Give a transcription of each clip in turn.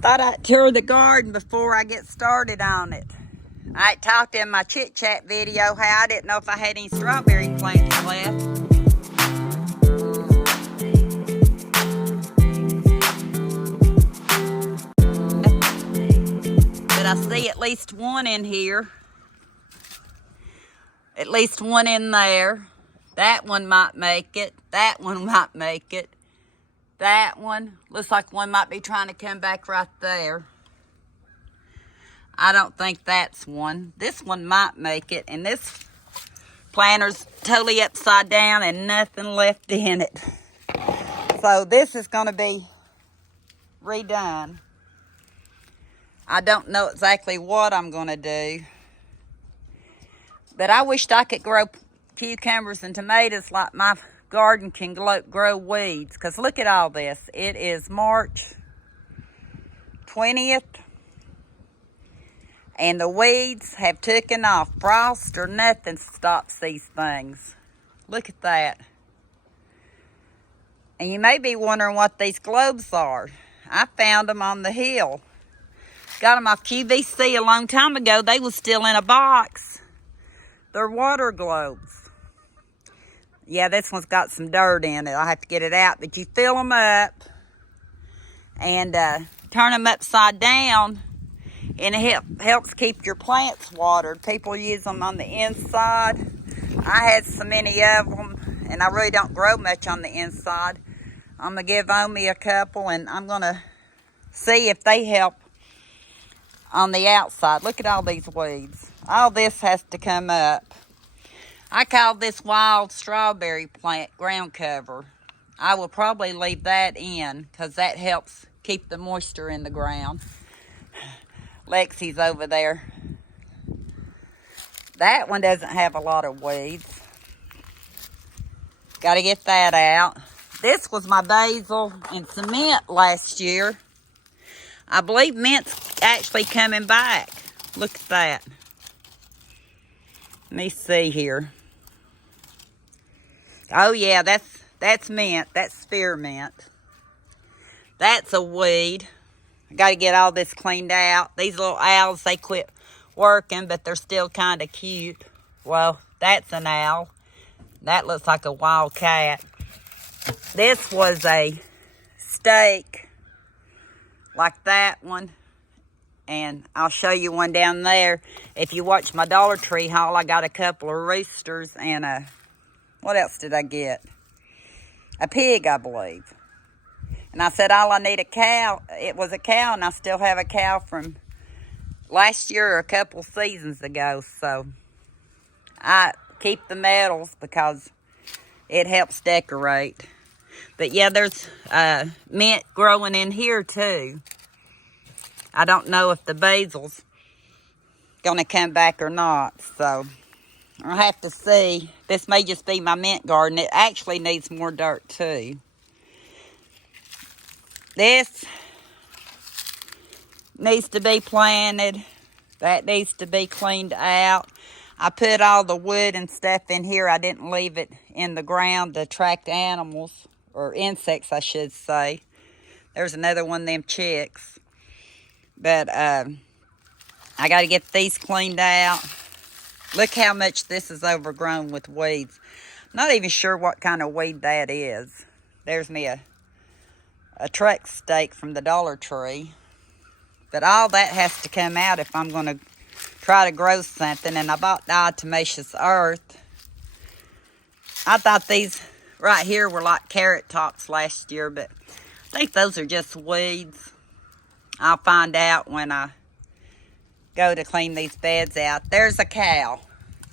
Thought I'd tour the garden before I get started on it. I talked in my chit chat video how I didn't know if I had any strawberry plants left. But I see at least one in here. At least one in there. That one might make it. That one might make it. That one looks like one might be trying to come back right there. I don't think that's one. This one might make it. And this planter's totally upside down and nothing left in it. So this is going to be redone. I don't know exactly what I'm going to do. But I wished I could grow cucumbers and tomatoes like my garden can grow weeds. Because look at all this. It is March 20th. And the weeds have taken off. Frost or nothing stops these things. Look at that. And you may be wondering what these globes are. I found them on the hill. Got them off QVC a long time ago. They was still in a box. They're water globes. Yeah, this one's got some dirt in it. I'll have to get it out. But you fill them up and turn them upside down. And it helps keep your plants watered. People use them on the inside. I had so many of them, and I really don't grow much on the inside. I'm going to give Omi a couple, and I'm going to see if they help on the outside. Look at all these weeds. All this has to come up. I call this wild strawberry plant ground cover. I will probably leave that in because that helps keep the moisture in the ground. Lexi's over there. That one doesn't have a lot of weeds. Got to get that out. This was my basil and some mint last year. I believe mint's actually coming back. Look at that. Let me see here. Oh yeah, that's mint. That's spearmint. That's a weed. I got to get all this cleaned out. These little owls, they quit working, but they're still kind of cute. Well, that's an owl. That looks like a wild cat. This was a stake, like that one. And I'll show you one down there. If you watch my Dollar Tree haul, I got a couple of roosters and what else did I get? A pig, I believe. And I said, all I need a cow. It was a cow, and I still have a cow from last year or a couple seasons ago. So I keep the metals because it helps decorate. But yeah, there's mint growing in here too. I don't know if the basil's going to come back or not. So I'll have to see. This may just be my mint garden. It actually needs more dirt too. This needs to be planted. That needs to be cleaned out. I put all the wood and stuff in here. I didn't leave it in the ground to attract animals, or insects, I should say. There's another one of them chicks. But I got to get these cleaned out. Look how much this is overgrown with weeds. I'm not even sure what kind of weed that is. There's me a truck stake from the Dollar Tree. But all that has to come out if I'm going to try to grow something. And I bought diatomaceous earth. I thought these right here were like carrot tops last year, but I think those are just weeds. I'll find out when I go to clean these beds out. There's a cow.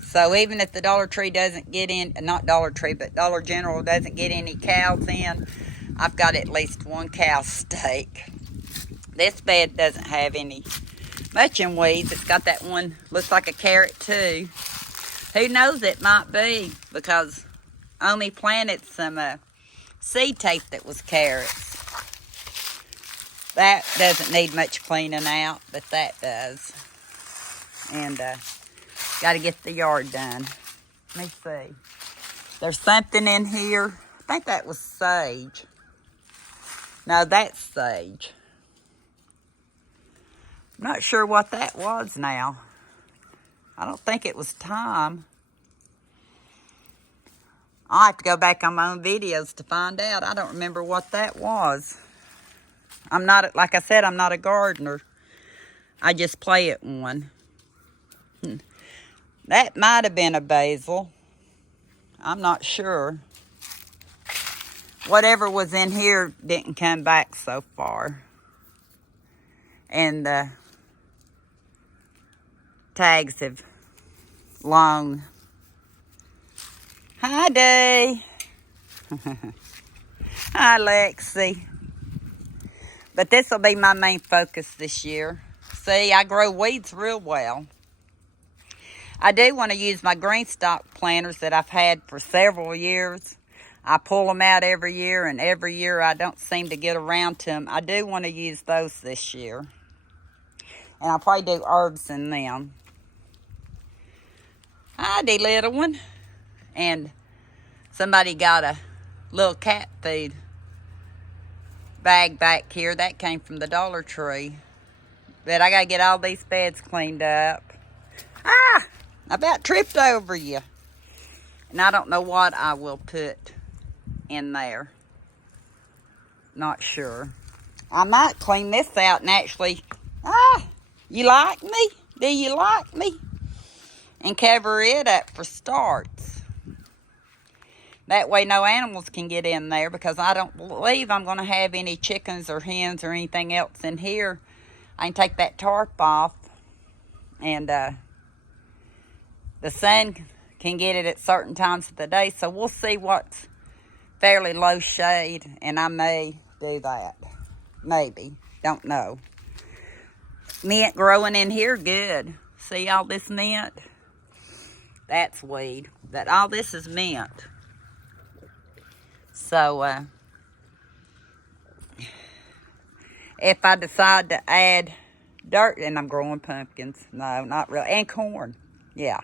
So even if the Dollar Tree doesn't get in, not Dollar Tree, but Dollar General doesn't get any cows in, I've got at least one cow stake. This bed doesn't have any much in weeds. It's got that one, looks like a carrot too. Who knows, it might be, because I only planted some seed tape that was carrots. That doesn't need much cleaning out, but that does. And got to get the yard done. Let me see. There's something in here. I think that was sage. No, that's sage. I'm not sure what that was now. I don't think it was thyme. I'll have to go back on my own videos to find out. I don't remember what that was. I'm not, like I said, I'm not a gardener. I just play at one. That might have been a basil. I'm not sure. Whatever was in here didn't come back so far. And the tags have long. Hi, Day. Hi, Lexi. But this will be my main focus this year. See, I grow weeds real well. I do want to use my green stock planters that I've had for several years. I pull them out every year, and every year I don't seem to get around to them. I do want to use those this year. And I'll probably do herbs in them. Howdy, little one. And somebody got a little cat food bag back here. That came from the Dollar Tree. But I got to get all these beds cleaned up. Ah! I about tripped over you. And I don't know what I will put in there. Not sure. I might clean this out and actually... you like me? Do you like me? And cover it up for starts. That way no animals can get in there, because I don't believe I'm going to have any chickens or hens or anything else in here. I can take that tarp off, and the sun can get it at certain times of the day. So we'll see what's fairly low shade, and I may do that. Maybe. Don't know. Mint growing in here good. See all this mint? That's weed. But all this is mint. So, if I decide to add dirt, and I'm growing pumpkins. No, not really. And corn. Yeah.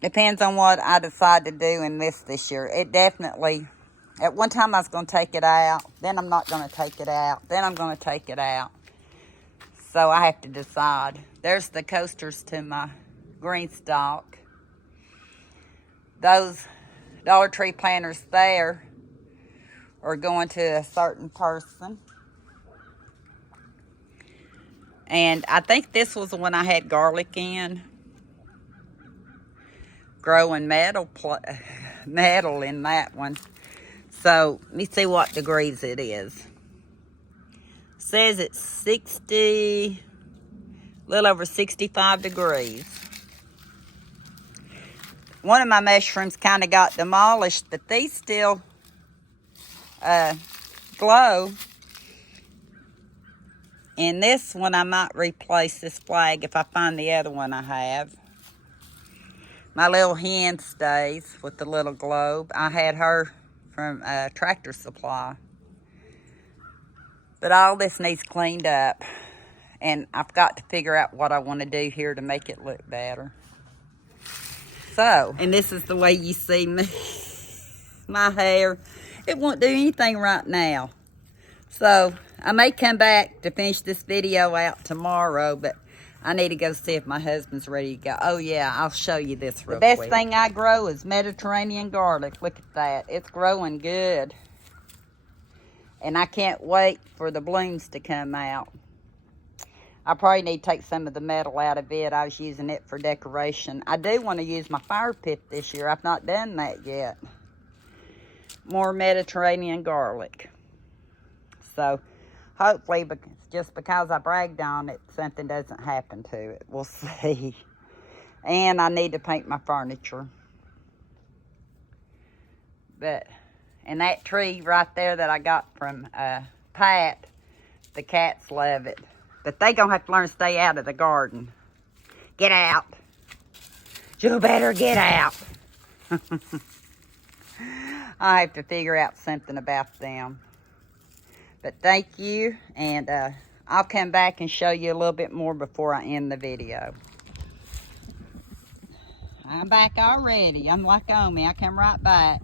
Depends on what I decide to do in this year. It definitely, at one time I was going to take it out. Then I'm not going to take it out. Then I'm going to take it out. So I have to decide. There's the coasters to my green stalk. Those Dollar Tree planters there are going to a certain person. And I think this was the one I had garlic in. Growing metal in that one. So let me see what degrees it is. Says it's 60, a little over 65 degrees. One of my mushrooms kind of got demolished, but these still glow. And this one I might replace this flag if I find the other one I have. My little hen stays with the little globe. I had her from Tractor Supply. But all this needs cleaned up. And I've got to figure out what I want to do here to make it look better. So, and this is the way you see me. My hair. It won't do anything right now. So, I may come back to finish this video out tomorrow, but I need to go see if my husband's ready to go. Oh, yeah, I'll show you this real quick. The best thing I grow is Mediterranean garlic. Look at that. It's growing good. And I can't wait for the blooms to come out. I probably need to take some of the metal out of it. I was using it for decoration. I do want to use my fire pit this year. I've not done that yet. More Mediterranean garlic. So, hopefully, just because I bragged on it, something doesn't happen to it. We'll see. And I need to paint my furniture. But, and that tree right there that I got from Pat, the cats love it. But they gonna have to learn to stay out of the garden. Get out. You better get out. I have to figure out something about them. But thank you, and I'll come back and show you a little bit more before I end the video. I'm back already. I'm like on me. I come right back.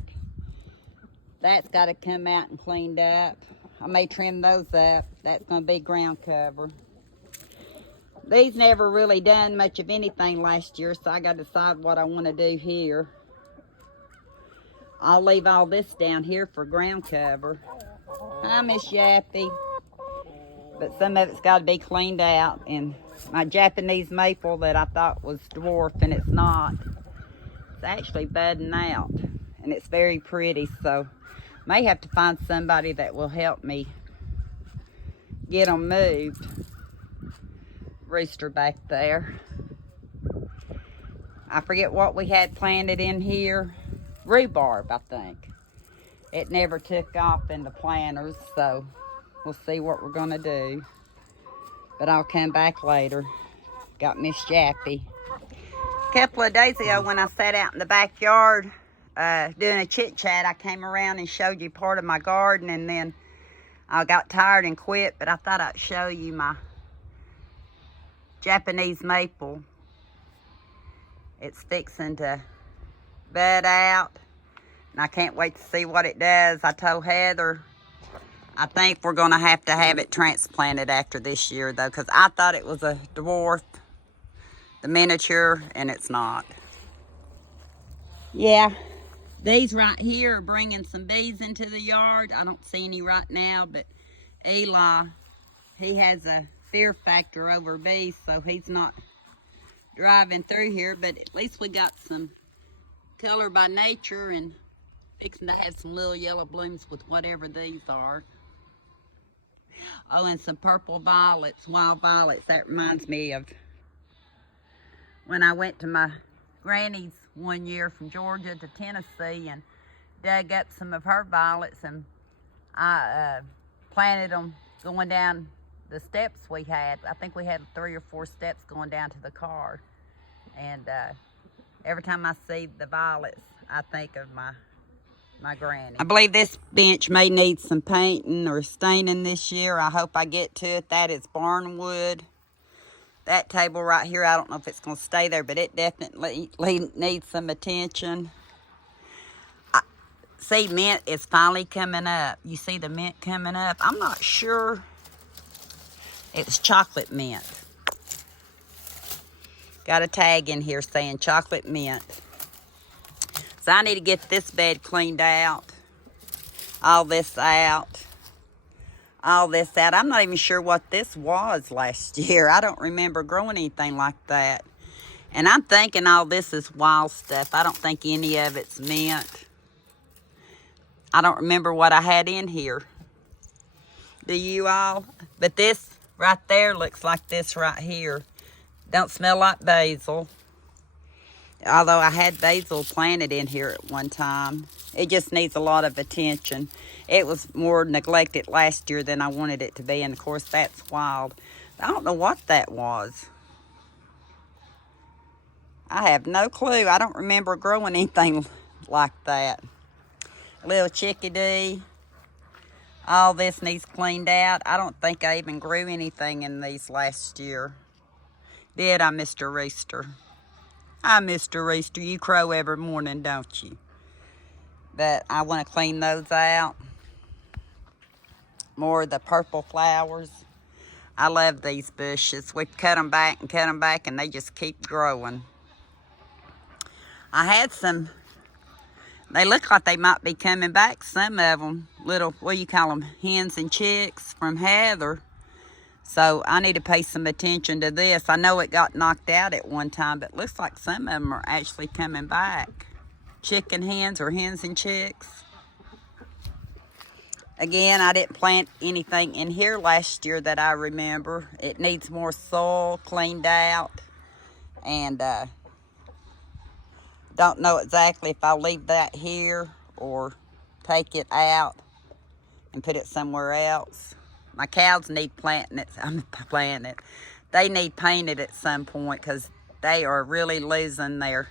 That's got to come out and cleaned up. I may trim those up. That's going to be ground cover. These never really done much of anything last year, so I got to decide what I want to do here. I'll leave all this down here for ground cover. Hi, Miss Yappy. But some of it's got to be cleaned out. And my Japanese maple that I thought was dwarf, and it's not. It's actually budding out. And it's very pretty, so may have to find somebody that will help me get them moved. Rooster back there. I forget what we had planted in here. Rhubarb, I think. It never took off in the planters, so we'll see what we're gonna do. But I'll come back later. Got Miss Jappy. A couple of days ago when I sat out in the backyard doing a chit chat, I came around and showed you part of my garden, and then I got tired and quit, but I thought I'd show you my Japanese maple. It's fixing to bud out, and I can't wait to see what it does. I told Heather I think we're going to have it transplanted after this year, though, because I thought it was a dwarf, the miniature, and it's not. Yeah, these right here are bringing some bees into the yard. I don't see any right now, but Eli, he has a fear factor over bees, so he's not driving through here, but at least we got some color by nature and fixing to have some little yellow blooms with whatever these are. Oh, and some purple violets, wild violets. That reminds me of when I went to my granny's one year from Georgia to Tennessee and dug up some of her violets, and I planted them going down the steps we had. I think we had 3 or 4 steps going down to the car. And every time I see the violets, I think of my granny. I believe this bench may need some painting or staining this year. I hope I get to it. That is barnwood. That table right here, I don't know if it's going to stay there, but it definitely needs some attention. See, mint is finally coming up. You see the mint coming up? I'm not sure. It's chocolate mint. Got a tag in here saying chocolate mint. So I need to get this bed cleaned out. All this out. All this out. I'm not even sure what this was last year. I don't remember growing anything like that. And I'm thinking all this is wild stuff. I don't think any of it's mint. I don't remember what I had in here. Do you all? But this right there looks like this right here. Don't smell like basil. Although I had basil planted in here at one time. It just needs a lot of attention. It was more neglected last year than I wanted it to be. And of course that's wild. I don't know what that was. I have no clue. I don't remember growing anything like that. Little chickadee. All this needs cleaned out. I don't think I even grew anything in these last year. Did I, Mr. Rooster? Hi, Mr. Rooster. You crow every morning, don't you? But I want to clean those out. More of the purple flowers. I love these bushes. We cut them back, and they just keep growing. I had some. They look like they might be coming back, some of them. Little, what do you call them, hens and chicks from Heather. So I need to pay some attention to this. I know it got knocked out at one time, but it looks like some of them are actually coming back. Chicken hens or hens and chicks. Again, I didn't plant anything in here last year that I remember. It needs more soil cleaned out. And don't know exactly if I'll leave that here or take it out and put it somewhere else. My cows need planting it. They need painted at some point because they are really losing their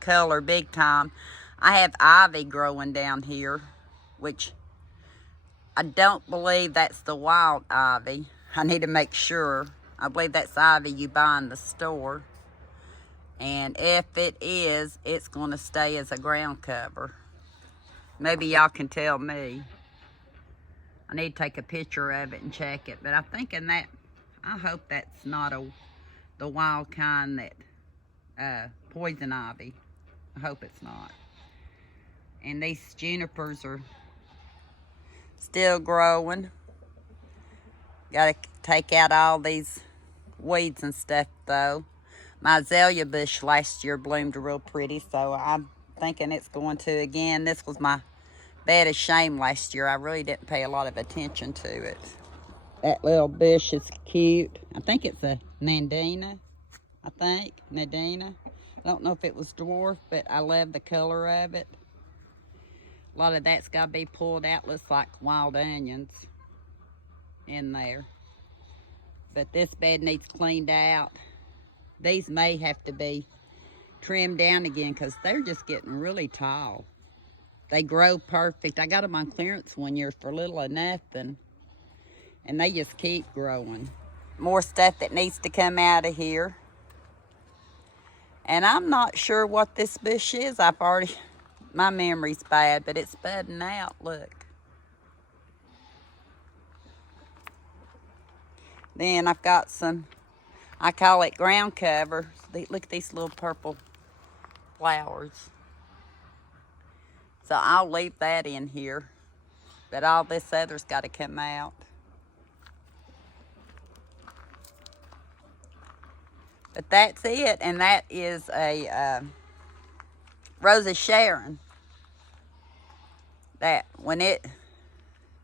color big time. I have ivy growing down here, which I don't believe that's the wild ivy. I need to make sure. I believe that's ivy you buy in the store. And if it is, it's going to stay as a ground cover. Maybe y'all can tell me. I need to take a picture of it and check it. But I'm thinking that, I hope that's not the wild kind that, poison ivy. I hope it's not. And these junipers are still growing. Got to take out all these weeds and stuff though. My azalea bush last year bloomed real pretty, so I'm thinking it's going to again. This was my bed of shame last year. I really didn't pay a lot of attention to it. That little bush is cute. I think it's a Nandina. Nadina. I don't know if it was dwarf, but I love the color of it. A lot of that's got to be pulled out. Looks like wild onions in there. But this bed needs cleaned out. These may have to be trimmed down again because they're just getting really tall. They grow perfect. I got them on clearance one year for little or nothing. And they just keep growing. More stuff that needs to come out of here. And I'm not sure what this bush is. My memory's bad, but it's budding out, look. Then I've got some, I call it ground cover. Look at these little purple flowers. So I'll leave that in here. But all this other's got to come out. But that's it, and that is a Rose of Sharon. That when it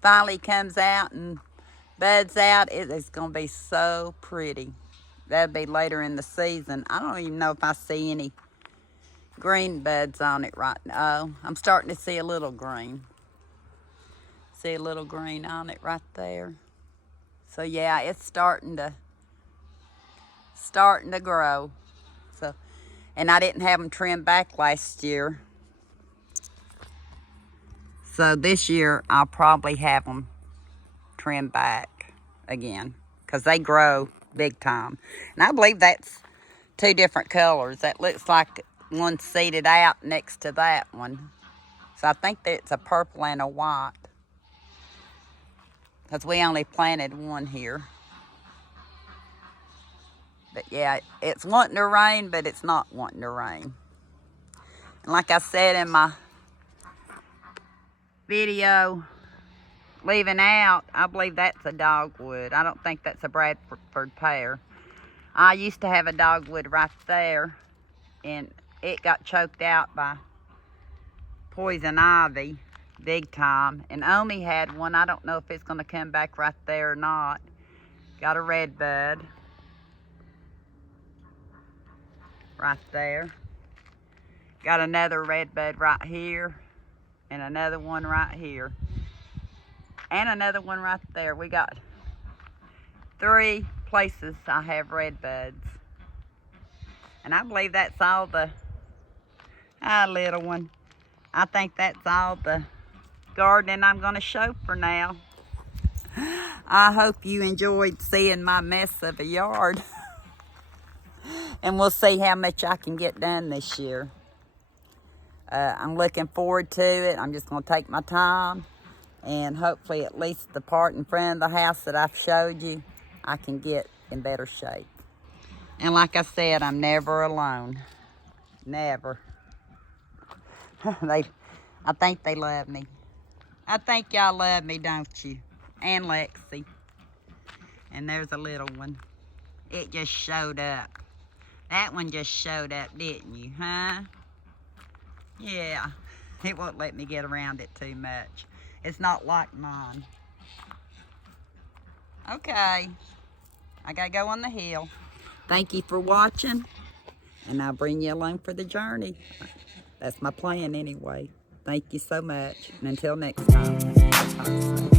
finally comes out and buds out, it is going to be so pretty. That'll be later in the season. I don't even know if I see any green buds on it right now. Oh, I'm starting to see a little green. See a little green on it right there. So yeah, it's starting to grow. So, and I didn't have them trimmed back last year. So this year I'll probably have them trimmed back again because they grow big time. And I believe that's two different colors. That looks like one seeded out next to that one. So I think that it's a purple and a white because we only planted one here. But yeah, it's wanting to rain, but it's not wanting to rain. And like I said in my video, leaving out, I believe that's a dogwood. I don't think that's a Bradford pear. I used to have a dogwood right there, and it got choked out by poison ivy big time. And Omi had one. I don't know if it's going to come back right there or not. Got a red bud right there. Got another red bud right here, and another one right here, and another one right there. We got 3 places I have red buds. And I believe that's all the, little one. I think that's all the gardening I'm going to show for now. I hope you enjoyed seeing my mess of a yard. And we'll see how much I can get done this year. I'm looking forward to it. I'm just going to take my time. And hopefully at least the part in front of the house that I've showed you, I can get in better shape. And like I said, I'm never alone. Never. I think they love me. I think y'all love me, don't you? And Lexi. And there's a little one. It just showed up. That one just showed up, didn't you, huh? Yeah. It won't let me get around it too much. It's not like mine. Okay. I gotta go on the hill. Thank you for watching. And I'll bring you along for the journey. That's my plan anyway. Thank you so much. And until next time.